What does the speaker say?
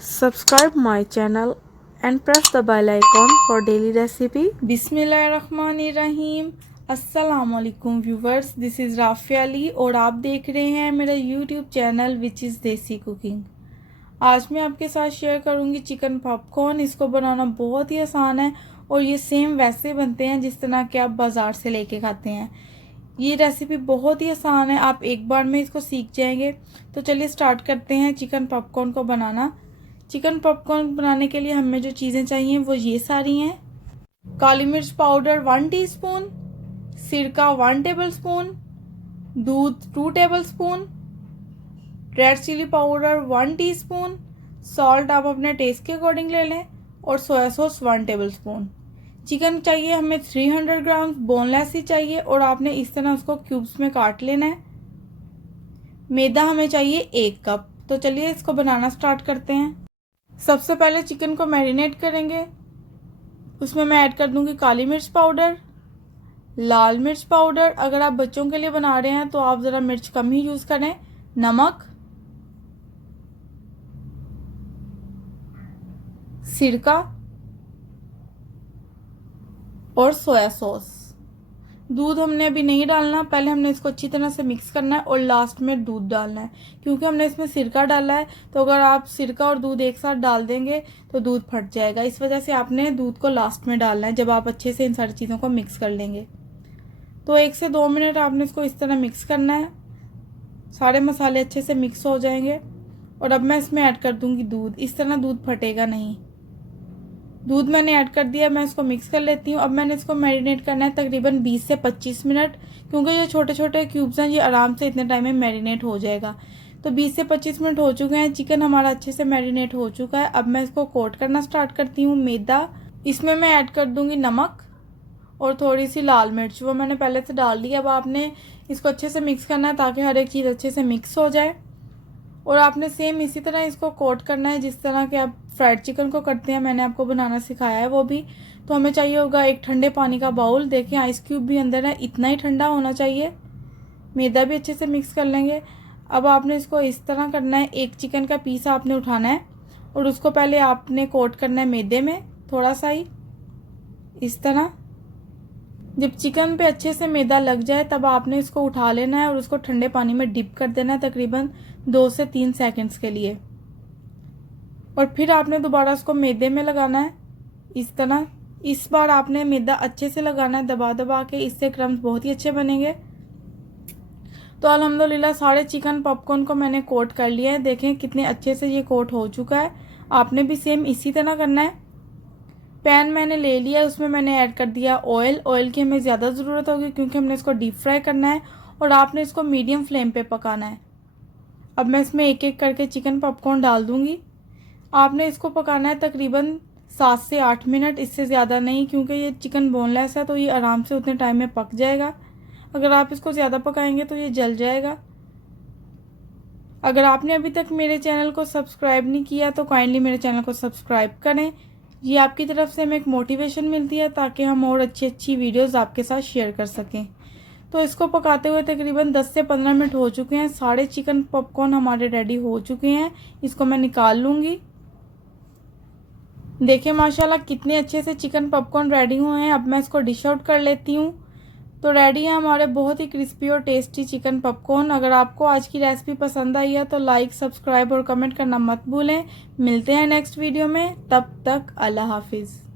Subscribe my channel and press the bell icon for daily recipe. बिस्मिल्लाहिर्रहमानिर्रहीम। अस्सलामुअलैकुम viewers, this is Rafia Ali और आप देख रहे हैं मेरा यूट्यूब चैनल विच इज़ देसी कुकिंग। आज मैं आपके साथ शेयर करूंगी चिकन पॉपकॉर्न। इसको बनाना बहुत ही आसान है और ये सेम वैसे बनते हैं जिस तरह के आप बाज़ार से लेके खाते हैं। ये रेसिपी बहुत ही आसान है, आप एक बार में इसको सीख जाएंगे। तो चलिए स्टार्ट करते हैं चिकन पॉपकॉर्न को बनाना। चिकन पॉपकॉर्न बनाने के लिए हमें जो चीज़ें चाहिए वो ये सारी हैं। काली मिर्च पाउडर 1 टीस्पून, सिरका 1 टेबलस्पून, दूध 2 tablespoon, red chilli powder 1 teaspoon, salt आप अपने टेस्ट के अकॉर्डिंग ले लें और सोया सॉस 1 टेबलस्पून। चिकन चाहिए हमें 300 ग्राम, बोनलेस ही चाहिए और आपने इस तरह उसको क्यूब्स में काट लेना है। मैदा हमें चाहिए 1 कप। तो चलिए इसको बनाना स्टार्ट करते हैं। सबसे पहले चिकन को मैरिनेट करेंगे। उसमें मैं ऐड कर दूंगी काली मिर्च पाउडर, लाल मिर्च पाउडर, अगर आप बच्चों के लिए बना रहे हैं तो आप ज़रा मिर्च कम ही यूज़ करें, नमक, सिरका और सोया सॉस। दूध हमने अभी नहीं डालना, पहले हमने इसको अच्छी तरह से मिक्स करना है और लास्ट में दूध डालना है। क्योंकि हमने इसमें सिरका डाला है तो अगर आप सिरका और दूध एक साथ डाल देंगे तो दूध फट जाएगा। इस वजह से आपने दूध को लास्ट में डालना है जब आप अच्छे से इन सारी चीज़ों को मिक्स कर लेंगे। तो 1 से 2 मिनट आपने इसको इस तरह मिक्स करना है, सारे मसाले अच्छे से मिक्स हो जाएंगे। और अब मैं इसमें ऐड कर दूंगी दूध। इस तरह दूध फटेगा नहीं। दूध मैंने ऐड कर दिया, मैं इसको मिक्स कर लेती हूँ। अब मैंने इसको मैरिनेट करना है तकरीबन 20 से 25 मिनट, क्योंकि ये छोटे छोटे क्यूब्स हैं, ये आराम से इतने टाइम में मैरिनेट हो जाएगा। तो 20 से 25 मिनट हो चुके हैं, चिकन हमारा अच्छे से मैरिनेट हो चुका है। अब मैं इसको कोट करना स्टार्ट करती हूँ मैदा। इसमें मैं ऐड कर दूँगी नमक और थोड़ी सी लाल मिर्च, वो मैंने पहले से डाल दी। अब आपने इसको अच्छे से मिक्स करना है ताकि हर एक चीज़ अच्छे से मिक्स हो जाए। और आपने सेम इसी तरह इसको कोट करना है जिस तरह के आप फ्राइड चिकन को करते हैं, मैंने आपको बनाना सिखाया है वो भी। तो हमें चाहिए होगा एक ठंडे पानी का बाउल। देखें आइस क्यूब भी अंदर है, इतना ही ठंडा होना चाहिए। मैदा भी अच्छे से मिक्स कर लेंगे। अब आपने इसको इस तरह करना है, एक चिकन का पीस आपने उठाना है और उसको पहले आपने कोट करना है मैदे में थोड़ा सा ही, इस तरह। जब चिकन पे अच्छे से मैदा लग जाए तब आपने इसको उठा लेना है और उसको ठंडे पानी में डिप कर देना है तकरीबन 2 से 3 सेकंड्स के लिए। और फिर आपने दोबारा उसको मैदे में लगाना है इस तरह। इस बार आपने मैदा अच्छे से लगाना है, दबा दबा के, इससे क्रम्स बहुत ही अच्छे बनेंगे। तो अल्हम्दुलिल्लाह सारे चिकन पॉपकॉर्न को मैंने कोट कर लिया है। देखें कितने अच्छे से ये कोट हो चुका है। आपने भी सेम इसी तरह करना है। पैन मैंने ले लिया, उसमें मैंने ऐड कर दिया ऑयल। ऑयल की हमें ज़्यादा ज़रूरत होगी क्योंकि हमने इसको डीप फ्राई करना है और आपने इसको मीडियम फ्लेम पे पकाना है। अब मैं इसमें एक एक करके चिकन पॉपकॉर्न डाल दूंगी। आपने इसको पकाना है तकरीबन 7 से 8 मिनट, इससे ज़्यादा नहीं, क्योंकि ये चिकन बोनलेस है तो ये आराम से उतने टाइम में पक जाएगा। अगर आप इसको ज़्यादा पकाएंगे तो ये जल जाएगा। अगर आपने अभी तक मेरे चैनल को सब्सक्राइब नहीं किया तो काइंडली मेरे चैनल को सब्सक्राइब करें। ये आपकी तरफ से हमें एक मोटिवेशन मिलती है ताकि हम और अच्छी अच्छी वीडियोस आपके साथ शेयर कर सकें। तो इसको पकाते हुए तकरीबन 10 से 15 मिनट हो चुके हैं। सारे चिकन पॉपकॉर्न हमारे रेडी हो चुके हैं। इसको मैं निकाल लूँगी। देखिए माशाल्लाह कितने अच्छे से चिकन पॉपकॉर्न रेडी हुए हैं। अब मैं इसको डिश आउट कर लेती हूँ। तो रेडी है हमारे बहुत ही क्रिस्पी और टेस्टी चिकन पॉपकॉर्न। अगर आपको आज की रेसिपी पसंद आई है तो लाइक, सब्सक्राइब और कमेंट करना मत भूलें। मिलते हैं नेक्स्ट वीडियो में, तब तक अल्लाह हाफिज़।